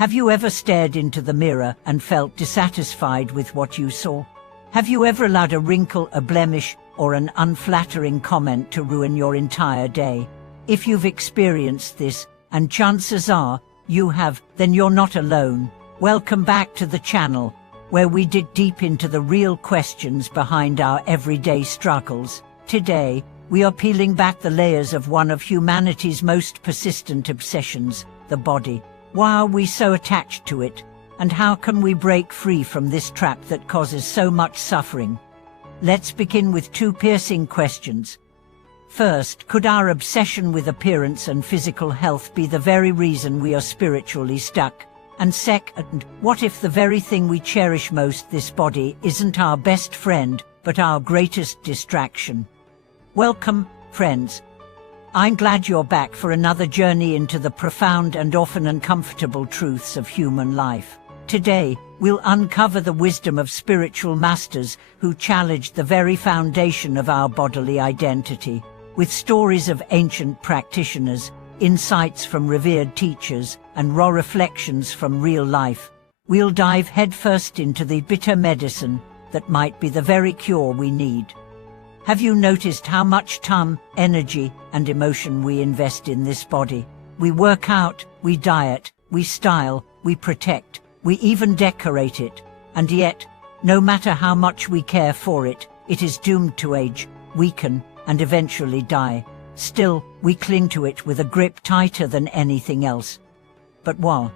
Have you ever stared into the mirror and felt dissatisfied with what you saw? Have you ever allowed a wrinkle, a blemish, or an unflattering comment to ruin your entire day? If you've experienced this, and chances are you have, then you're not alone. Welcome back to the channel, where we dig deep into the real questions behind our everyday struggles. Today, we are peeling back the layers of one of humanity's most persistent obsessions, the body. Why are we so attached to it? And how can we break free from this trap that causes so much suffering? Let's begin with two piercing questions. First, could our obsession with appearance and physical health be the very reason we are spiritually stuck? And second, what if the very thing we cherish most, this body, isn't our best friend, but our greatest distraction? Welcome, friends. I'm glad you're back for another journey into the profound and often uncomfortable truths of human life. Today, we'll uncover the wisdom of spiritual masters who challenged the very foundation of our bodily identity. With stories of ancient practitioners, insights from revered teachers, and raw reflections from real life, we'll dive headfirst into the bitter medicine that might be the very cure we need. Have you noticed how much time, energy, and emotion we invest in this body? We work out, we diet, we style, we protect, we even decorate it. And yet, no matter how much we care for it, it is doomed to age, weaken, and eventually die. Still, we cling to it with a grip tighter than anything else. But while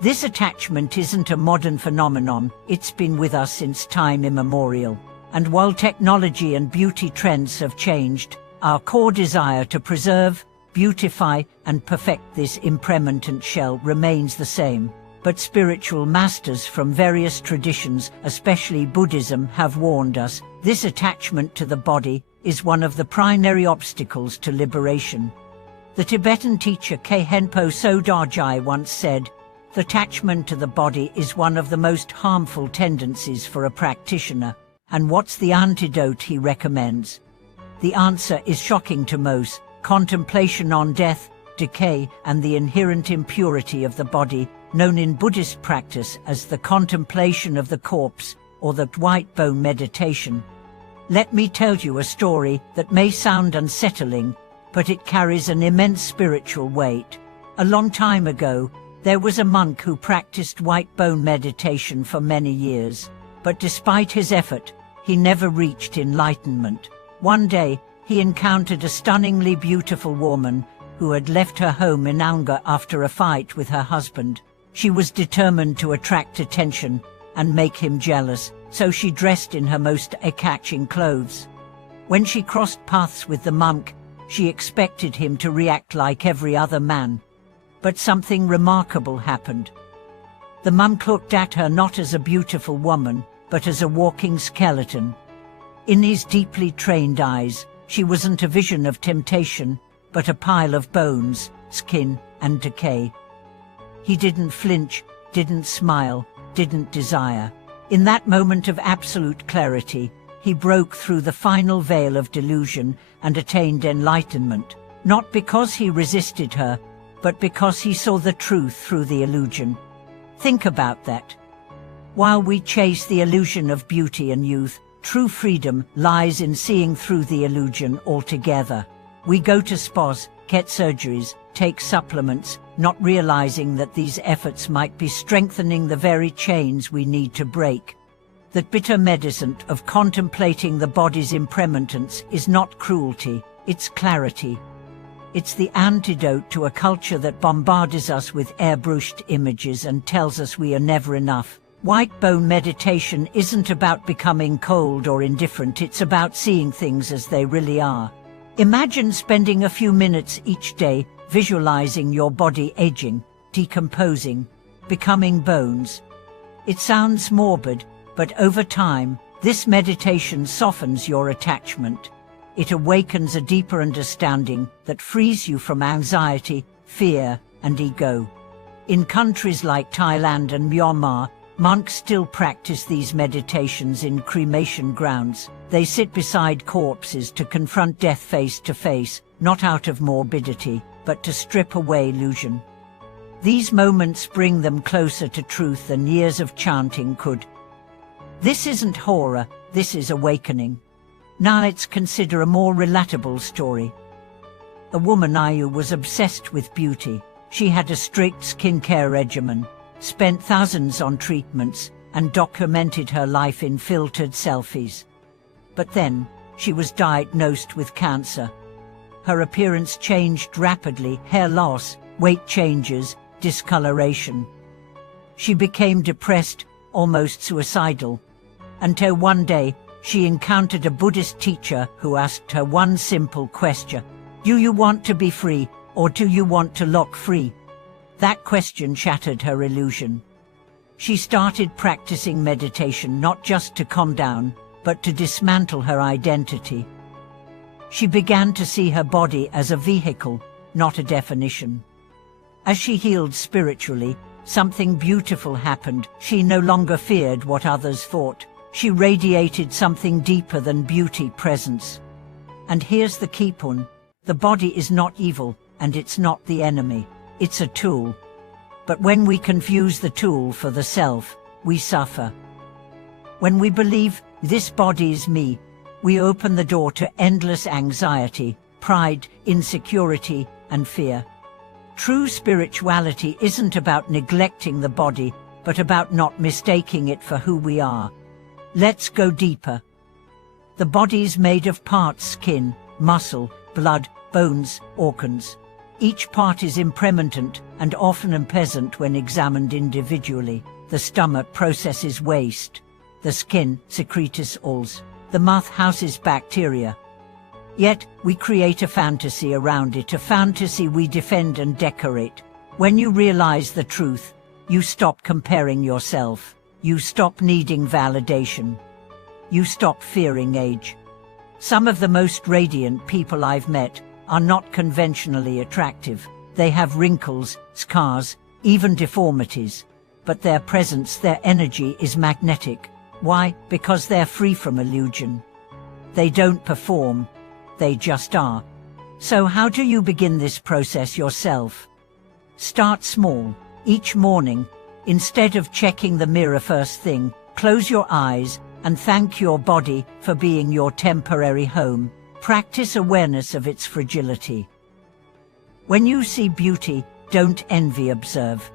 this attachment isn't a modern phenomenon, it's been with us since time immemorial. And while technology and beauty trends have changed, our core desire to preserve, beautify, and perfect this impermanent shell remains the same. But spiritual masters from various traditions, especially Buddhism, have warned us, this attachment to the body is one of the primary obstacles to liberation. The Tibetan teacher Khenpo Sodajai once said, "The attachment to the body is one of the most harmful tendencies for a practitioner." And what's the antidote he recommends? The answer is shocking to most: contemplation on death, decay, and the inherent impurity of the body, known in Buddhist practice as the contemplation of the corpse, or the white bone meditation. Let me tell you a story that may sound unsettling, but it carries an immense spiritual weight. A long time ago, there was a monk who practiced white bone meditation for many years. But despite his effort, he never reached enlightenment. One day, he encountered a stunningly beautiful woman who had left her home in anger after a fight with her husband. She was determined to attract attention and make him jealous, so she dressed in her most eye-catching clothes. When she crossed paths with the monk, she expected him to react like every other man. But something remarkable happened. The monk looked at her not as a beautiful woman, but as a walking skeleton. In his deeply trained eyes, she wasn't a vision of temptation, but a pile of bones, skin, and decay. He didn't flinch, didn't smile, didn't desire. In that moment of absolute clarity, he broke through the final veil of delusion and attained enlightenment, not because he resisted her, but because he saw the truth through the illusion. Think about that. While we chase the illusion of beauty and youth, true freedom lies in seeing through the illusion altogether. We go to spas, get surgeries, take supplements, not realizing that these efforts might be strengthening the very chains we need to break. That bitter medicine of contemplating the body's impermanence is not cruelty, it's clarity. It's the antidote to a culture that bombards us with airbrushed images and tells us we are never enough. White bone meditation isn't about becoming cold or indifferent, it's about seeing things as they really are. Imagine spending a few minutes each day visualizing your body aging, decomposing, becoming bones. It sounds morbid, but over time, this meditation softens your attachment. It awakens a deeper understanding that frees you from anxiety, fear, and ego. In countries like Thailand and Myanmar, monks still practice these meditations in cremation grounds. They sit beside corpses to confront death face to face, not out of morbidity, but to strip away illusion. These moments bring them closer to truth than years of chanting could. This isn't horror, this is awakening. Now let's consider a more relatable story. A woman Ayu was obsessed with beauty. She had a strict skincare regimen, spent thousands on treatments, and documented her life in filtered selfies. But then, she was diagnosed with cancer. Her appearance changed rapidly: hair loss, weight changes, discoloration. She became depressed, almost suicidal, until one day she encountered a Buddhist teacher who asked her one simple question: do you want to be free, or do you want to look free? That question shattered her illusion. She started practicing meditation not just to calm down, but to dismantle her identity. She began to see her body as a vehicle, not a definition. As she healed spiritually, something beautiful happened. She no longer feared what others thought. She radiated something deeper than beauty: presence. And here's the key point: the body is not evil, and it's not the enemy. It's a tool. But when we confuse the tool for the self, we suffer. When we believe, this body is me, we open the door to endless anxiety, pride, insecurity, and fear. True spirituality isn't about neglecting the body, but about not mistaking it for who we are. Let's go deeper. The body's made of parts: skin, muscle, blood, bones, organs. Each part is impermanent and often unpleasant when examined individually. The stomach processes waste. The skin secretes oils. The mouth houses bacteria. Yet, we create a fantasy around it, a fantasy we defend and decorate. When you realize the truth, you stop comparing yourself. You stop needing validation. You stop fearing age. Some of the most radiant people I've met are not conventionally attractive. They have wrinkles, scars, even deformities. But their presence, their energy is magnetic. Why? Because they're free from illusion. They don't perform. They just are. So how do you begin this process yourself? Start small. Each morning, instead of checking the mirror first thing, close your eyes and thank your body for being your temporary home. Practice awareness of its fragility. When you see beauty, don't envy, observe.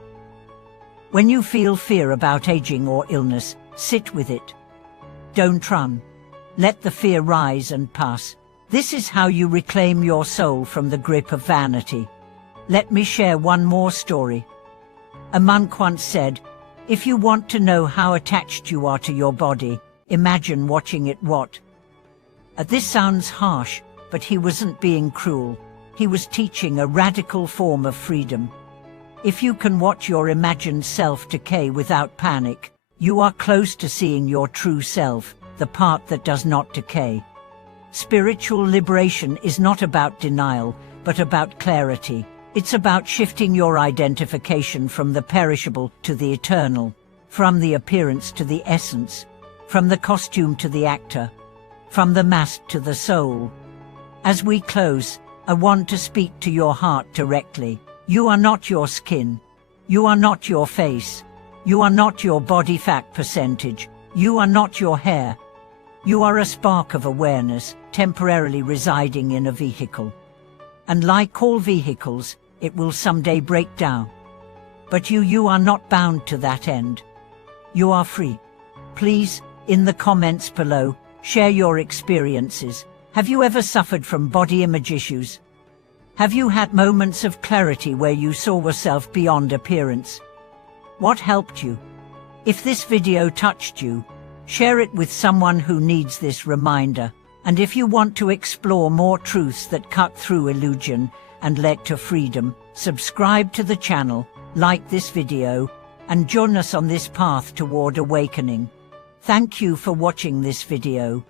When you feel fear about aging or illness, sit with it. Don't run. Let the fear rise and pass. This is how you reclaim your soul from the grip of vanity. Let me share one more story. A monk once said, if you want to know how attached you are to your body, imagine watching it rot. This sounds harsh, but he wasn't being cruel. He was teaching a radical form of freedom. If you can watch your imagined self decay without panic, you are close to seeing your true self, the part that does not decay. Spiritual liberation is not about denial, but about clarity. It's about shifting your identification from the perishable to the eternal, from the appearance to the essence, from the costume to the actor, from the mask to the soul. As we close, I want to speak to your heart directly. You are not your skin. You are not your face. You are not your body fat percentage. You are not your hair. You are a spark of awareness, temporarily residing in a vehicle. And like all vehicles, it will someday break down. But you are not bound to that end. You are free. Please, in the comments below, share your experiences. Have you ever suffered from body image issues? Have you had moments of clarity where you saw yourself beyond appearance? What helped you? If this video touched you, share it with someone who needs this reminder. And if you want to explore more truths that cut through illusion and lead to freedom, subscribe to the channel, like this video, and join us on this path toward awakening. Thank you for watching this video.